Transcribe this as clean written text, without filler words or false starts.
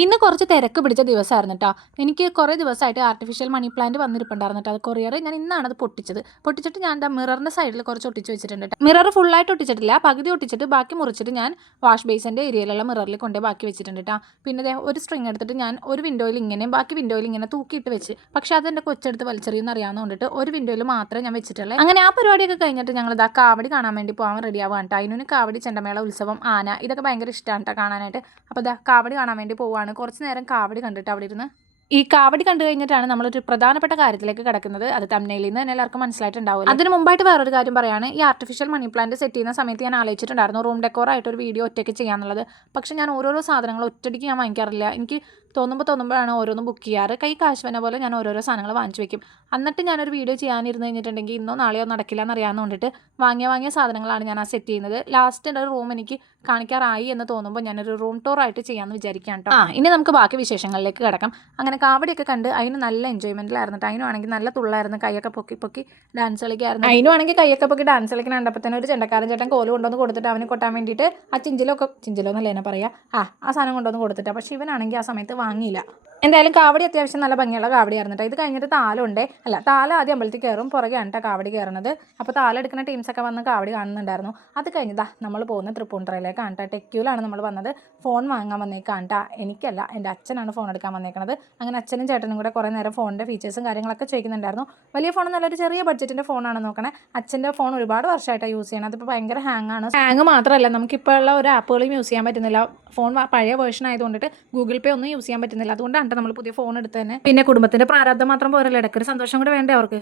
ഇന്ന് കുറച്ച് തിരക്ക് പിടിച്ച ദിവസമായിരുന്നു കേട്ടോ. എനിക്ക് കുറേ ദിവസമായിട്ട് ആർട്ടിഫിഷ്യൽ മണി പ്ലാന്റ് വന്നിരിപ്പുണ്ടായിരുന്നു കേട്ടോ. അത് കൊറിയർ ഞാൻ ഇന്നാണ് അത് പൊട്ടിച്ചിട്ട് ഞാൻ എന്താ മിററിൻ്റെ സൈഡിൽ കുറച്ച് ഒട്ടിച്ച് വെച്ചിട്ടുണ്ട് കേട്ടോ. മിറർ ഫുള്ളായിട്ട് ഒട്ടിച്ചിട്ടില്ല, പകുതി ഒട്ടിച്ചിട്ട് ബാക്കി മുറിച്ചിട്ട് ഞാൻ വാഷ് ബേസിൻ്റെ ഏരിയയിലുള്ള മിററിൽ കൊണ്ടേ ബാക്കി വെച്ചിട്ടുണ്ട് കേട്ടോ. പിന്നെ ഒരു സ്ട്രിങ് എടുത്തിട്ട് ഞാൻ ഒരു വിൻഡോയിൽ ഇങ്ങനെയും ബാക്കി വിൻഡോയിൽ ഇങ്ങനെ തൂക്കിയിട്ട് വെച്ച്, പക്ഷേ അതെൻ്റെ കൊച്ചെടുത്ത് വലിച്ചെറിയുമെന്ന് അറിയാവുന്നതുകൊണ്ടിട്ട് ഒരു വിൻഡോയിൽ മാത്രമേ ഞാൻ വെച്ചിട്ടുള്ളൂ. അങ്ങനെ ആ പരിപാടിയൊക്കെ കഴിഞ്ഞിട്ട് ഞങ്ങൾ ഇതാ കാവടി കാണാൻ വേണ്ടി പോകാൻ റെഡി ആവാൻ കേട്ടോ. അതിനു കാവടി, ചെണ്ടമേള, ഉത്സവം, ആന ഇതൊക്കെ ഭയങ്കര ഇഷ്ടമാണ് കേട്ടോ കാണാനായിട്ട്. അപ്പോൾ ഇതാ കാവടി കാണാൻ വേണ്ടി പോവാണ്. കുറച്ച് നേരം കാവടി കണ്ടിട്ട് അവിടെ ഇരുന്ന് ഈ കാവടി കണ്ടു കഴിഞ്ഞിട്ടാണ് നമ്മളൊരു പ്രധാനപ്പെട്ട കാര്യത്തിലേക്ക് കിടക്കുന്നത്. അത് തംബ്നെയിലിൽ നിന്ന് തന്നെ എല്ലാവർക്കും മനസ്സിലായിട്ടുണ്ടാവും. അതിന് മുമ്പായിട്ട് വേറൊരു കാര്യം പറയാണ്. ഈ ആർട്ടിഫിഷ്യൽ മണി പ്ലാന്റ് സെറ്റ് ചെയ്യുന്ന സമയത്ത് ഞാൻ ആലോചിച്ചിട്ടുണ്ടായിരുന്നു റൂം ഡെക്കോറായിട്ട് ഒരു വീഡിയോ ഒറ്റയ്ക്ക് ചെയ്യാന്നുള്ളത്. പക്ഷേ ഞാൻ ഓരോരോ സാധനങ്ങൾ ഒറ്റയ്ക്ക് ഞാൻ വാങ്ങിക്കാറില്ല. എനിക്ക് തോന്നുമ്പോഴാണ് ഓരോന്നും ബുക്ക് ചെയ്യാറ്. കൈ കാശ് വന്ന പോലെ ഞാൻ ഓരോരോ സാധനങ്ങൾ വാങ്ങിച്ചു വെക്കും. എന്നിട്ട് ഞാനൊരു വീഡിയോ ചെയ്യാനിരുന്ന് കഴിഞ്ഞിട്ടുണ്ടെങ്കിൽ ഇന്നോ നാളെയോ നടക്കില്ല എന്നറിയാമെന്ന് കൊണ്ടിട്ട് വാങ്ങിയ സാധനങ്ങളാണ് ഞാൻ ആ സെറ്റ് ചെയ്യുന്നത്. ലാസ്റ്റ് ഒരു റൂം എനിക്ക് കാണിക്കാറായി എന്ന് തോന്നുമ്പോൾ ഞാനൊരു റൂം ടൂർ ആയിട്ട് ചെയ്യാമെന്ന് വിചാരിക്കാം കേട്ടോ. ഇനി നമുക്ക് ബാക്കി വിശേഷങ്ങളിലേക്ക് കിടക്കാം. അങ്ങനെ കാവടിയൊക്കെ കണ്ട് അതിന് നല്ല എൻജോയ്മെൻറ്റിലായിരുന്നു. അതിനാണെങ്കിൽ നല്ല തുള്ളായിരുന്നു, കൈയൊക്കെ പൊക്കി ഡാൻസ് കളിക്കായിരുന്നു. അതിനാണെങ്കിൽ കൈയൊക്കെ പൊക്കി ഡാൻസ് കളിക്കുന്ന കണ്ടപ്പോൾ തന്നെ ഒരു ചെണ്ടക്കാരൻ ചേട്ടൻ കോല് കൊണ്ടുവന്ന് കൊടുത്തിട്ട് അവന് കൊട്ടാൻ വേണ്ടിയിട്ട് ആ ചിഞ്ചിലോ എന്നല്ല എന്നെ പറയാം, ആ സാധനം കൊണ്ടുവന്ന് കൊടുത്തിട്ട്. പക്ഷേ ഇവനാണെങ്കിൽ ആ സമയത്ത് വാങ്ങിയില്ല. എന്തായാലും കാവടി അത്യാവശ്യം നല്ല ഭംഗിയുള്ള കാവടിയായിരുന്നു കേട്ടോ. ഇത് കഴിഞ്ഞിട്ട് താലം ആദ്യം അമ്പലത്തിൽ കയറും, പുറകെയാണ് കേട്ടോ കാവടി കയറുന്നത്. അപ്പോൾ താലം എടുക്കുന്ന ടീംസൊക്കെ വന്ന് കാവടി കാണുന്നുണ്ടായിരുന്നു. അത് കഴിഞ്ഞതാ നമ്മൾ പോകുന്ന തൃപ്പൂണിത്തുറയിലേക്കാണ് കേട്ടോ. ടെക്യൂലാണ് നമ്മൾ വന്നത്. ഫോൺ വാങ്ങാൻ വന്നേക്കാണ് കേട്ടോ. എനിക്കല്ല, എൻ്റെ അച്ഛനാണ് ഫോൺ എടുക്കാൻ വന്നേക്കണത്. അങ്ങനെ അച്ഛനും ചേട്ടനും കൂടെ കുറേ നേരം ഫോണിൻ്റെ ഫീച്ചേഴ്സും കാര്യങ്ങളൊക്കെ ചോദിക്കുന്നുണ്ടായിരുന്നു. വലിയ ഫോൺ നല്ലൊരു ചെറിയ ബഡ്ജറ്റിൻ്റെ ഫോണാണ് നോക്കണേ. അച്ഛൻ്റെ ഫോൺ ഒരുപാട് വർഷമായിട്ടാണ് യൂസ് ചെയ്യണം. അതിപ്പോൾ ഭയങ്കര ഹാങ് മാത്രമല്ല, നമുക്കിപ്പോൾ ഉള്ള ഒരു ആപ്പുകളും യൂസ് ചെയ്യാൻ പറ്റുന്നില്ല. ഫോൺ പഴയ വേർഷൻ ആയതുകൊണ്ടിട്ട് ഗൂഗിൾ പേ ഒന്നും യൂസ് ചെയ്യാൻ പറ്റുന്നില്ല. അതുകൊണ്ടാണ് നമ്മൾ പുതിയ ഫോൺ എടുത്ത് തന്നെ. പിന്നെ കുടുംബത്തിൻ്റെ പ്രാരാബ്ദം മാത്രം പോരല്ലോ, ഇടയ്ക്കൊരു സന്തോഷം കൂടെ വേണ്ടേ അവർക്ക്.